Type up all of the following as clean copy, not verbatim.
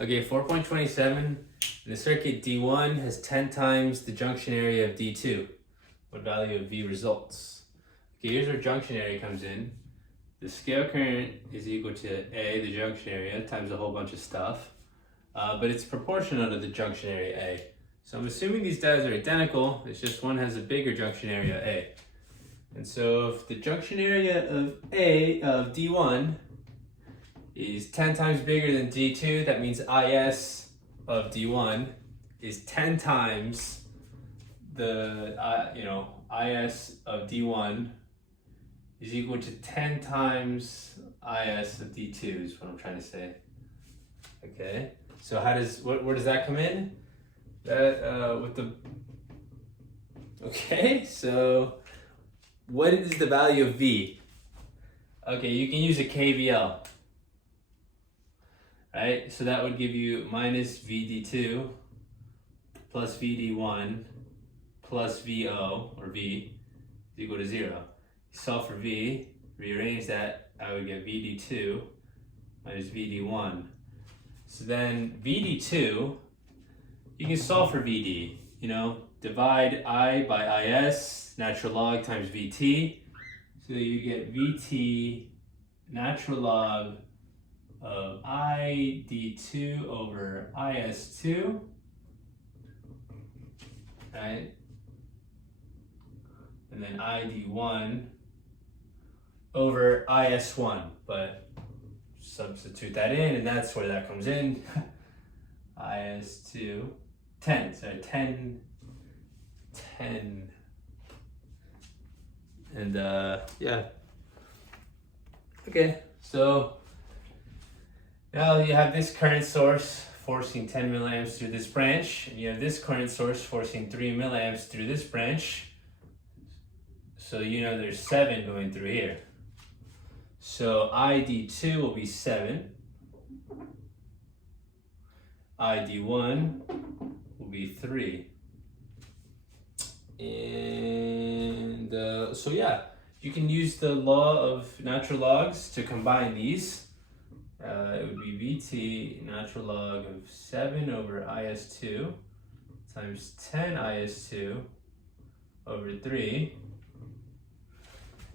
Okay, 4.27, the circuit D1 has 10 times the junction area of D2. What value of V results? Okay, here's where junction area comes in. The scale current is equal to A, the junction area, times a whole bunch of stuff. But it's proportional to the junction area A. So I'm assuming these diodes are identical, it's just one has a bigger junction area A. And so if the junction area of A, of D1, is 10 times bigger than D2, that means IS of D1 is 10 times the, IS of D1 is equal to 10 times IS of D2 is what I'm trying to say. Okay, so where does that come in? Okay, so what is the value of V? Okay, you can use a KVL. Right, so that would give you minus VD2 plus VD1 plus VO, or V, is equal to 0. Solve for V, rearrange that, I would get VD2 minus VD1. So then VD2, you can solve for VD, divide I by IS, natural log times VT. So you get VT natural log of I D2 over IS2, right? And then I D1 over IS1, but substitute that in, and that's where that comes in. IS2, 10, so 10. And yeah. Okay, so now you have this current source forcing 10 milliamps through this branch, and you have this current source forcing 3 milliamps through this branch. So there's 7 going through here. So ID2 will be 7. ID1 will be 3. And so yeah, you can use the law of natural logs to combine these. It would be VT natural log of 7 over IS2 times 10 IS2 over 3.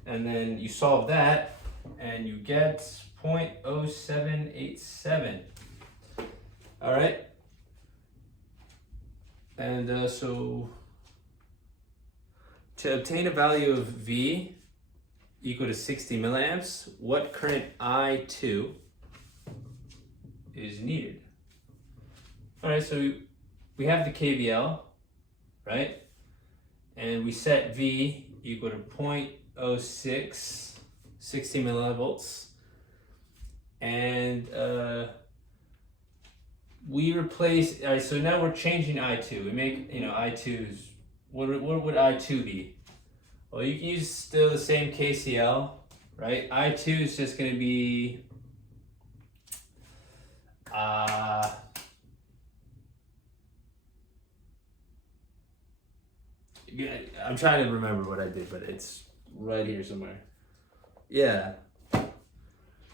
And then you solve that and you get 0.0787. All right. And so to obtain a value of V equal to 60 milliamps, what current I2 is needed? All right, so we have the KVL, right? And we set V equal to 0.06, 60 millivolts. And we replace, all right, so now we're changing I2. We make, I2's, what would I2 be? Well, you can use still the same KCL, right? I2 is just gonna be, I'm trying to remember what I did, but it's right here somewhere. Yeah,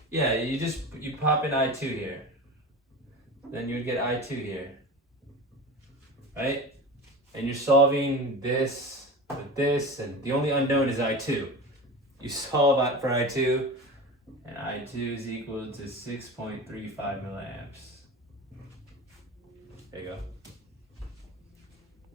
you pop in I2 here. Then you would get I2 here, right? And you're solving this with this, and the only unknown is I2. You solve for I2, and I2 is equal to 6.35 milliamps. There you go.